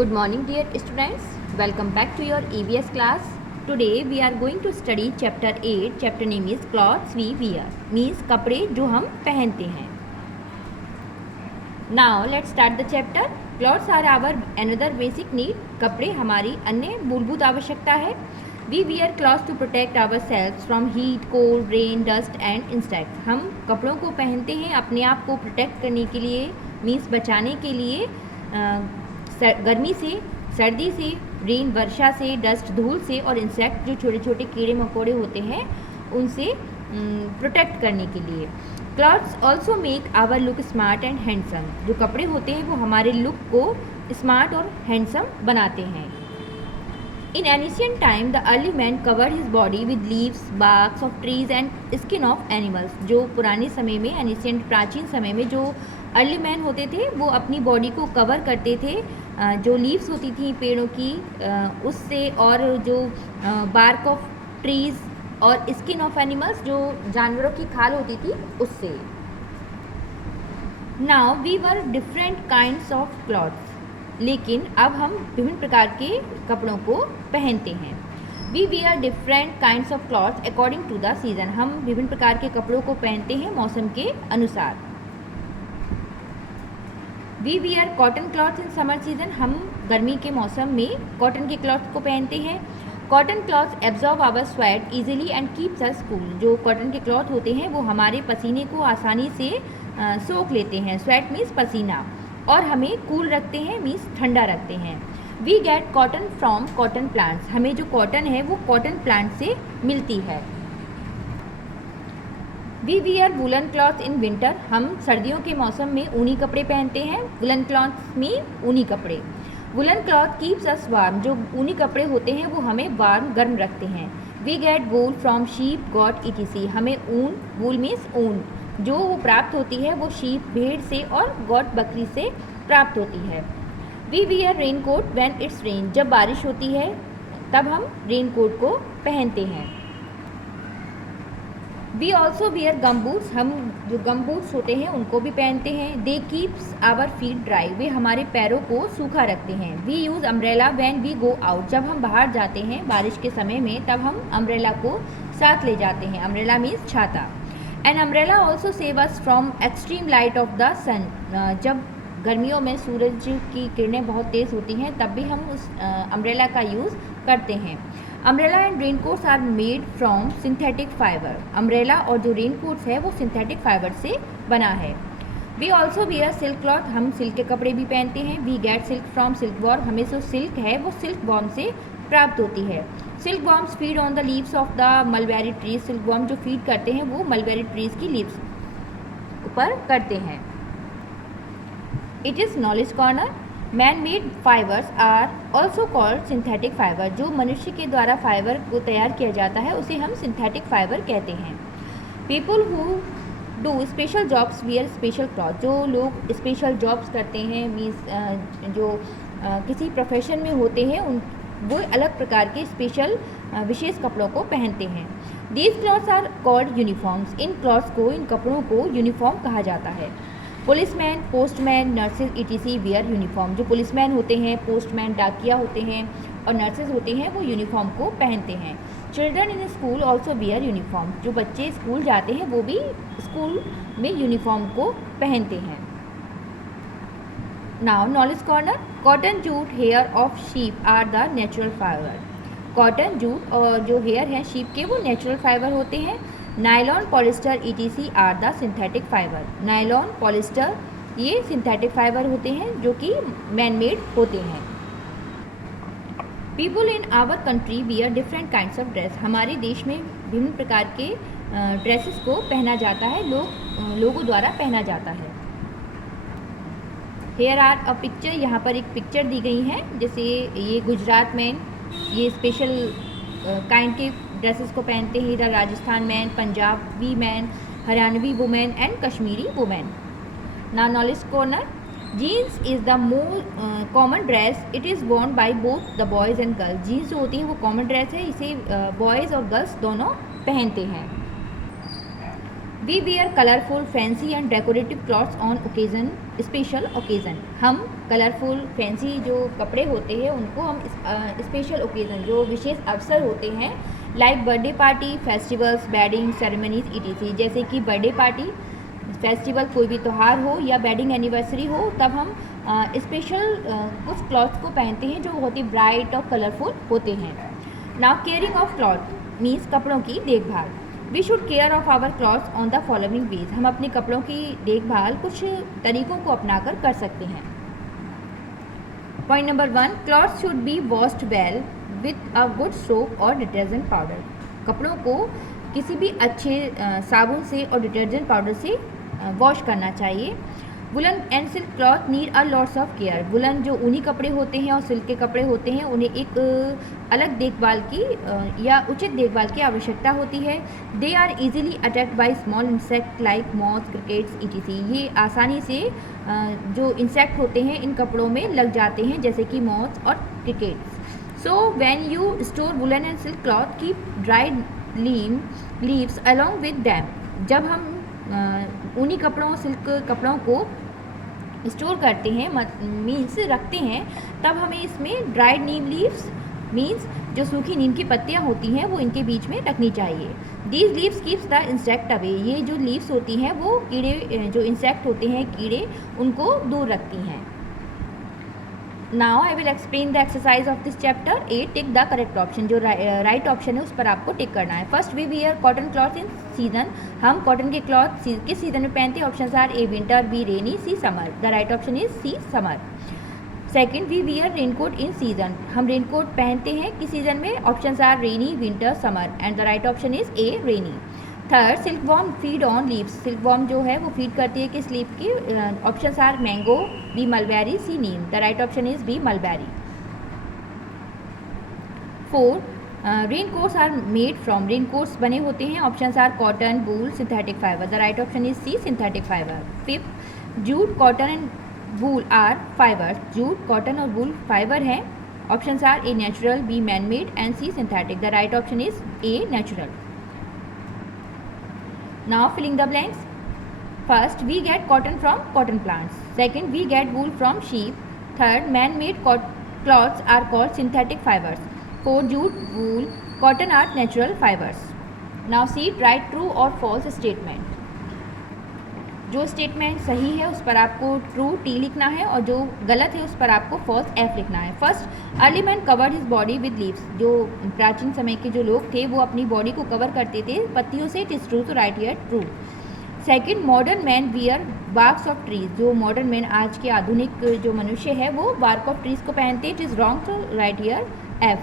Good morning dear students, welcome back to your EVS class. Today we are going to study chapter 8. Chapter name is clothes we wear, means कपड़े जो हम पहनते हैं. Now let's start the chapter. Clothes are our another basic need. कपड़े हमारी अन्य मूलभूत आवश्यकता है. We wear clothes to protect ourselves from heat, cold, rain, dust and insects. हम कपड़ों को पहनते हैं अपने आप को प्रोटेक्ट करने के लिए, मीन्स बचाने के लिए गर्मी से, सर्दी से, रेन वर्षा से, डस्ट धूल से और इंसेक्ट जो छोटे छोटे कीड़े मकोड़े होते हैं उनसे प्रोटेक्ट करने के लिए. Clothes also make our look smart and handsome. जो कपड़े होते हैं वो हमारे लुक को स्मार्ट और हैंडसम बनाते हैं. In ancient time the early man covered his body with leaves, barks of trees and skin of animals. जो पुराने समय में, एनिशियंट प्राचीन समय में जो अर्ली मैन होते थे वो अपनी बॉडी को कवर करते थे जो लीव्स होती थी पेड़ों की उससे, और जो बार्क ऑफ ट्रीज़ और स्किन ऑफ एनिमल्स जो जानवरों की खाल होती थी उससे. Now we wear different kinds of clothes. लेकिन अब हम विभिन्न प्रकार के कपड़ों को पहनते हैं. We wear different kinds of clothes according to the season. हम विभिन्न प्रकार के कपड़ों को पहनते हैं मौसम के अनुसार. We wear cotton clothes in summer season. हम गर्मी के मौसम में कॉटन के क्लॉथ्स को पहनते हैं. Cotton clothes absorb our sweat easily and keeps us cool. जो कॉटन के क्लॉथ होते हैं वो हमारे पसीने को आसानी से सोख लेते हैं. स्वेट मीन्स पसीना, और हमें कूल रखते हैं, मीन्स ठंडा रखते हैं. We get cotton from cotton plants. हमें जो कॉटन है वो कॉटन प्लांट से मिलती है. We wear woollen cloth in winter. हम सर्दियों के मौसम में ऊनी कपड़े पहनते हैं. वुलन क्लॉथ में ऊनी कपड़े. Woollen cloth keeps us warm. जो ऊनी कपड़े होते हैं वो हमें वार्म गर्म रखते हैं. We get wool from sheep, goat etc. हमें ऊन, वूल मीन्स ऊन, जो वो प्राप्त होती है वो शीप भेड़ से और गॉट बकरी से प्राप्त होती है. We wear raincoat when it's rain. जब बारिश होती है तब हम रेन कोट को पहनते हैं. We also wear gum boots. हम जो गम बूट्स होते हैं उनको भी पहनते हैं. They keeps our feet dry. वे हमारे पैरों को सूखा रखते हैं. We use umbrella when we go out. जब हम बाहर जाते हैं बारिश के समय में तब हम अम्ब्रेला को साथ ले जाते हैं. अम्ब्रेला मीन्स छाता. An umbrella also save us from extreme light of the sun. जब गर्मियों में सूरज की किरणें बहुत तेज़ होती हैं तब भी हम उस अम्ब्रेला का यूज़ करते हैं. Umbrella and raincoats are made from synthetic fibre. Umbrella और जो रेन कोट्स है वो सिंथेटिक फाइबर से बना है. We also wear silk cloth. हम सिल्क के कपड़े भी पहनते हैं. We get silk from silkworm. हमें जो सिल्क है वो सिल्क वॉर्म से प्राप्त होती है. Silk worms feed on the leaves of the mulberry trees. Silk worm जो फीड करते हैं वो मलबेरी ट्रीज की लीव्स ऊपर करते हैं. It is knowledge corner. Man made fibres are also called synthetic fibre. जो मनुष्य के द्वारा फाइबर को तैयार किया जाता है उसे हम सिंथेटिक फाइबर कहते हैं. People who do special jobs wear special cloth. जो लोग स्पेशल जॉब्स करते हैं, मीन्स जो किसी प्रोफेशन में होते हैं उन वो अलग प्रकार के स्पेशल विशेष कपड़ों को पहनते हैं. These clothes are called uniforms. इन क्लॉथ्स को, इन कपड़ों को यूनिफॉर्म कहा जाता है. Policeman, postman, nurses etc. Wear uniform. जो पुलिसमैन होते हैं, पोस्टमैन डाकिया होते हैं और नर्सेज होते हैं वो यूनिफॉर्म को पहनते हैं. Children in school also wear uniform. जो बच्चे स्कूल जाते हैं वो भी स्कूल में यूनिफॉर्म को पहनते हैं. Now knowledge corner. Cotton, jute, hair of sheep are the natural fibre. Cotton, jute और जो हेयर हैं शीप के वो नेचुरल फाइबर होते हैं. Nylon, polyester etc. Are the synthetic fibre. Nylon, polyester ये सिंथेटिक फाइबर होते हैं जो कि मैन मेड होते हैं. People in our country wear different kinds of dress. हमारे देश में विभिन्न प्रकार के ड्रेसेस को पहना जाता है, लोगों द्वारा पहना जाता है. Here are a picture. यहाँ पर एक पिक्चर दी गई है. जैसे ये गुजरात में ये स्पेशल काइंड के ड्रेसेस को पहनते हैं. इधर Rajasthan man, Punjabi man, Haryanvi women and Kashmiri women. ना knowledge corner. Jeans is the more common dress. It is worn by both the boys and girls. Jeans जो होती है वो कॉमन ड्रेस है, इसे बॉयज़ और गर्ल्स दोनों पहनते हैं. We wear colourful fancy and decorative clothes on occasion, special occasion. हम कलरफुल फैंसी जो कपड़े होते हैं उनको हम स्पेशल ओकेजन जो विशेष अवसर होते हैं like birthday party, festivals, wedding ceremonies etc, जैसे कि बर्थडे पार्टी, फेस्टिवल कोई भी त्यौहार हो या वेडिंग एनिवर्सरी हो, तब हम स्पेशल कुछ क्लॉथ्स को पहनते हैं जो बहुत ही ब्राइट और कलरफुल होते हैं। Now caring of cloth means कपड़ों की देखभाल। We should care of our clothes on the following ways. हम अपने कपड़ों की देखभाल कुछ तरीकों को अपनाकर कर सकते हैं। Point number 1, clothes should be washed well with a good soap और डिटर्जेंट पाउडर। कपड़ों को किसी भी अच्छे साबुन से और डिटर्जेंट पाउडर से वॉश करना चाहिए। Woollen and silk cloth need a lots of care. Woollen जो ऊनी कपड़े होते हैं और सिल्क के कपड़े होते हैं उन्हें एक अलग देखभाल की या उचित देखभाल की आवश्यकता होती है। They are easily attacked by small insect like moth, crickets etc। ये आसानी से जो इंसेक्ट होते हैं इन कपड़ों में लग जाते हैं जैसे कि मॉथ और crickets. So when you store woollen and silk cloth keep dried leaves along with them. जब हम ऊनी कपड़ों सिल्क कपड़ों को स्टोर करते हैं मीन्स रखते हैं, तब हमें इसमें ड्राइड नीम लीव्स मीन्स जो सूखी नीम की पत्तियां होती हैं वो इनके बीच में रखनी चाहिए। These leaves keeps the insect away. ये जो लीव्स होती हैं वो कीड़े जो इंसेक्ट होते हैं कीड़े उनको दूर रखती हैं। Now I will explain the exercise of this chapter. A, tick the correct option. जो राइट ऑप्शन है उस पर आपको टिक करना है। First, we wear cotton cloth in season. हम कॉटन के क्लॉथ किस सीजन में पहनते हैं? Option are A winter, B rainy, C summer. The right option is C summer. Second, we wear raincoat in season. हम raincoat पहनते हैं किस सीजन में? Option are rainy, winter, summer and the right option is A rainy. Third, silkworm feed on leaves. Silkworm जो है वो feed करती है किस लीफ की? Option are mango, B mulberry, C neem. The right option is B mulberry. Four, raincoats are made from. Raincoats बने होते हैं option are cotton, wool, synthetic fibre. The right option is C synthetic fibre. Fifth, jute, cotton and wool are fibres. Jute, cotton और wool fibre हैं। Option are A natural, B man made and C synthetic. The right option is A natural. Now filling the blanks. First, we get cotton from cotton plants. Second, we get wool from sheep. Third, man-made cloths are called synthetic fibers. Fourth, jute, wool, cotton are natural fibers. Now see, write true or false statement. जो statement सही है उस पर आपको true T लिखना है और जो गलत है उस पर आपको फॉल्स एफ लिखना है। First, early man covered his body with leaves. जो प्राचीन समय के जो लोग थे वो अपनी बॉडी को कवर करते थे पत्तियों से। इट इज़ ट्रू, तो right here true. Second, modern man wear barks of trees. जो मॉडर्न मैन आज के आधुनिक जो मनुष्य है वो बार्क ऑफ ट्रीज को पहनते हैं। इट इज़ रॉन्ग, तो right here F.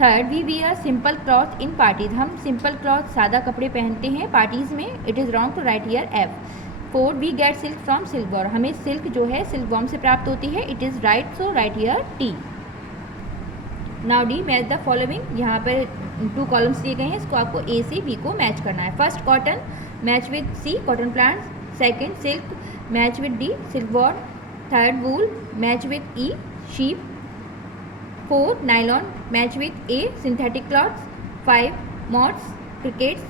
Third, we wear simple cloth in parties. हम सिंपल क्लॉथ सादा कपड़े पहनते हैं पार्टीज में। इट इज़ रॉन्ग, तो right here F. Fourth, we get silk from silkworm. हमें सिल्क जो है सिल्कवॉर्म से प्राप्त होती है। It is right, so right here T. Now D, match the following. यहाँ पर 2 कॉलम्स दिए गए हैं, इसको आपको ए से बी को मैच करना है। First, cotton match with C cotton plants. Second, silk match with D silkworm. Third, wool match with E sheep. Fourth, nylon match with A synthetic clothes. 5, moths crickets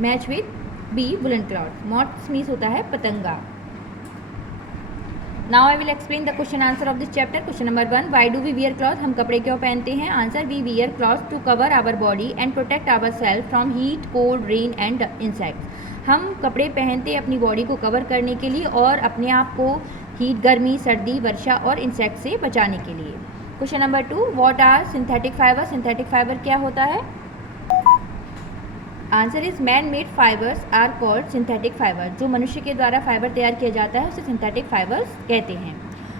match with B woollen cloth. Moths means होता है पतंगा। Now I will explain the question answer of this chapter. Question number 1, why do we wear cloth. हम कपड़े क्यों पहनते हैं? Answer, we wear cloth to cover our body and protect our self from heat, cold, rain and insects. हम कपड़े पहनते हैं अपनी बॉडी को कवर करने के लिए और अपने आप को हीट, गर्मी, सर्दी, वर्षा और इंसेक्ट से बचाने के लिए। Question number 2, what are synthetic fibre. Synthetic fibre क्या होता है? Answer is man made fibres are called synthetic fibre. जो मनुष्य के द्वारा फाइबर तैयार किया जाता है उसे सिंथेटिक फाइबर्स कहते हैं।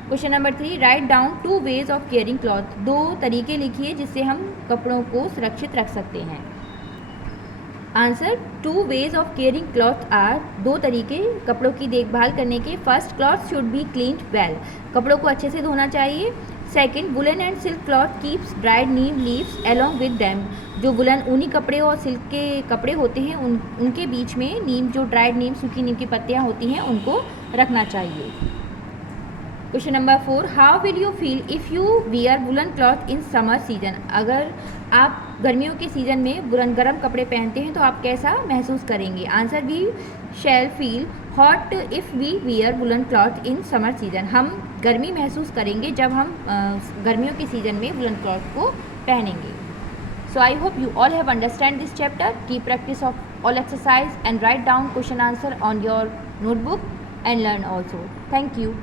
Question number 3, write down 2 ways of caring cloth. 2 तरीके लिखिए जिससे हम कपड़ों को सुरक्षित रख सकते हैं। Answer, 2 ways of caring cloth are. 2 तरीके कपड़ों की देखभाल करने के। First, cloth should be cleaned well. कपड़ों को अच्छे से धोना चाहिए। Second, woollen and silk cloth keeps dried neem leaves along with them. जो वुलन ऊनी कपड़े और सिल्क के कपड़े होते हैं उनके बीच में नीम, जो ड्राइड नीम, सूखी नीम की पत्तियां होती हैं उनको रखना चाहिए। Question number 4, how will you feel if you wear woollen cloth in summer season. अगर आप गर्मियों के सीज़न में गर्म कपड़े पहनते हैं तो आप कैसा महसूस करेंगे। Answer, we shall feel hot if we wear woollen cloth in summer season. हम गर्मी महसूस करेंगे जब हम गर्मियों के सीज़न में वुलन क्लॉथ को पहनेंगे। So I hope you all have understand this chapter. Keep practice of all exercise and write down question answer on your notebook and learn also. Thank you.